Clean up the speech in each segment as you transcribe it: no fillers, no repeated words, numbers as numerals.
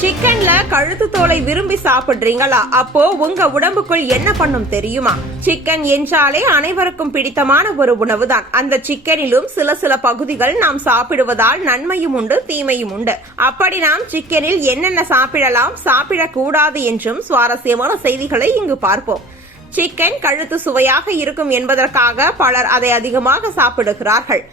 சிக்கன்ல கழுத்து தோலை விரும்பி சாப்பிடுறீங்களா? அப்போ உங்க உடம்புக்குள் என்ன பண்ணும் தெரியுமா? சிக்கன் என்றாலே அனைவருக்கும் பிடித்தமான ஒரு உணவுதான். அந்த சிக்கனிலும் சில பகுதிகள் நாம் சாப்பிடுவதால் நன்மையும் உண்டு, தீமையும் உண்டு. அப்படி நாம் சிக்கனில் என்னென்ன சாப்பிடலாம், சாப்பிடக்கூடாது என்றும் சுவாரஸ்யமான செய்திகளை இங்கு பார்ப்போம். சிக்கன் கழுத்து சுவையாக இருக்கும் என்பதற்காக பலர் அதை அதிகமாக சாப்பிடுகிறார்கள்.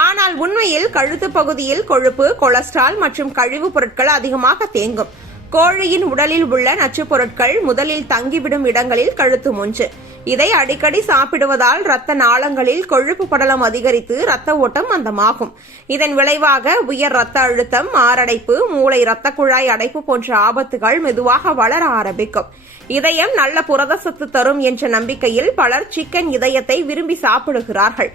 ஆனால் உண்மையில் கழுத்து பகுதியில் கொழுப்பு, கொலஸ்ட்ரால் மற்றும் கழிவுப் பொருட்கள் அதிகமாக தேங்கும். கோழியின் உடலில் உள்ள நச்சுப் பொருட்கள் முதலில் தங்கிவிடும் இடங்களில் கழுத்து ஒன்று. இதை அடிக்கடி சாப்பிடுவதால் இரத்த நாளங்களில் கொழுப்பு படலம் அதிகரித்து இரத்த ஓட்டம் மந்தமாகும். இதன் விளைவாக உயர் இரத்த அழுத்தம், மாரடைப்பு, மூளை இரத்த குழாய் அடைப்பு போன்ற ஆபத்துகள் மெதுவாக வளர ஆரம்பிக்கும். இதயம் நல்ல புரத சத்து தரும் என்ற நம்பிக்கையில் பலர் சிக்கன் இதயத்தை விரும்பி சாப்பிடுகிறார்கள்.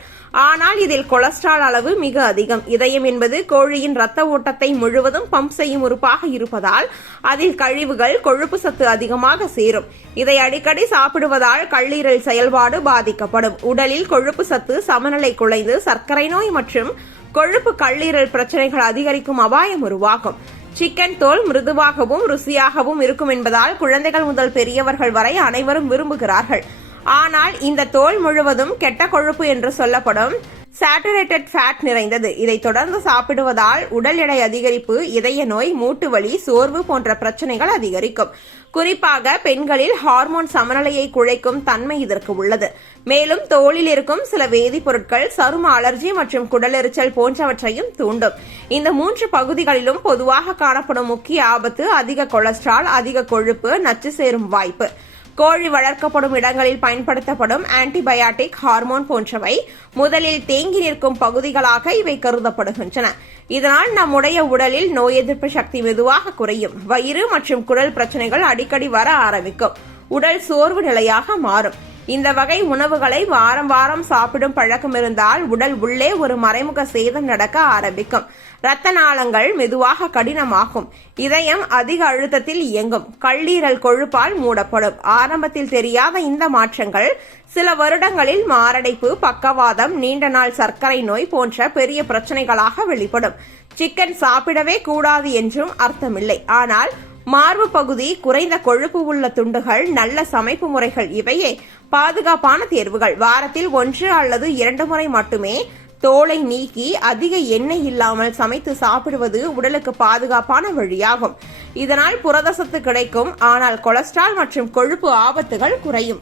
ஆனால் இதில் கொலஸ்ட்ரால் அளவு மிக அதிகம். இதயம் என்பது கோழியின் இரத்த ஓட்டத்தை முழுவதும் பம்ப் செய்யும் உறுப்பாக இருப்பதால் அதில் கழிவுகள், கொழுப்பு சத்து அதிகமாக சேரும். இதை அடிக்கடி சாப்பிடுவதால் கல்லீரல் செயல்பாடு பாதிக்கப்படும். உடலில் கொழுப்பு சத்து சமநிலை குலைந்து சர்க்கரை நோய் மற்றும் கொழுப்பு கல்லீரல் பிரச்சனைகள் அதிகரிக்கும் அபாயம் உருவாகும். சிக்கன் தோல் மிருதுவாகவும் ருசியாகவும் இருக்கும் என்பதால் குழந்தைகள் முதல் பெரியவர்கள் வரை அனைவரும் விரும்புகிறார்கள். ஆனால் இந்த தோல் முழுவதும் கெட்ட கொழுப்பு என்று சொல்லப்படும் சாச்சுரேட்டட் ஃபேட் நிறைந்தது. இதை தொடர்ந்து சாப்பிடுவதால் உடல் எடை அதிகரிப்பு, இதய நோய், மூட்டு வலி, சோர்வு போன்ற பிரச்சனைகள் அதிகரிக்கும். குறிப்பாக பெண்களில் ஹார்மோன் சமநிலையை குலைக்கும் தன்மை இதற்கு உள்ளது. மேலும் தோலில் இருக்கும் சில வேதிப்பொருட்கள் சரும அலர்ஜி மற்றும் குடலெரிச்சல் போன்றவற்றையும் தூண்டும். இந்த 3 பகுதிகளிலும் பொதுவாக காணப்படும் முக்கிய ஆபத்து அதிக கொலஸ்ட்ரால், அதிக கொழுப்பு, நச்சு சேரும் வாய்ப்பு. கோழி வளர்க்கப்படும் இடங்களில் பயன்படுத்தப்படும் ஆன்டிபயாட்டிக், ஹார்மோன் போன்றவை முதலில் தேங்கி நிற்கும் பகுதிகளாக இவை கருதப்படுகின்றன. இதனால் நம்முடைய உடலில் நோய் எதிர்ப்பு சக்தி மெதுவாக குறையும். வயிறு மற்றும் குடல் பிரச்சனைகள் அடிக்கடி வர ஆரம்பிக்கும். உடல் சோர்வு நிலையாக மாறும். இந்த வகை உணவுகளை வாரம் சாப்பிடும் பழக்கம் இருந்தால் உடல் உள்ளே ஒரு மறைமுக சேதம் நடக்க ஆரம்பிக்கும். இரத்த நாளங்கள் மெதுவாக கடினமாகும். இதயம் அதிக அழுத்தத்தில் இயங்கும். கல்லீரல் கொழுப்பால் மூடப்படும். ஆரம்பத்தில் தெரியாத இந்த மாற்றங்கள் சில வருடங்களில் மாரடைப்பு, பக்கவாதம், நீண்ட நாள் சர்க்கரை நோய் போன்ற பெரிய பிரச்சனைகளாக வெளிப்படும். சிக்கன் சாப்பிடவே கூடாது என்றும் அர்த்தமில்லை. ஆனால் மார்பு பகுதி, குறைந்த கொழுப்பு உள்ள துண்டுகள், நல்ல சமைப்பு முறைகள் இவையே பாதுகாப்பான தேர்வுகள். வாரத்தில் 1 அல்லது 2 முறை மட்டுமே தோலை நீக்கி அதிக எண்ணெய் இல்லாமல் சமைத்து சாப்பிடுவது உடலுக்கு பாதுகாப்பான வழியாகும். இதனால் புரதசத்து கிடைக்கும். ஆனால் கொலஸ்ட்ரால் மற்றும் கொழுப்பு ஆபத்துகள் குறையும்.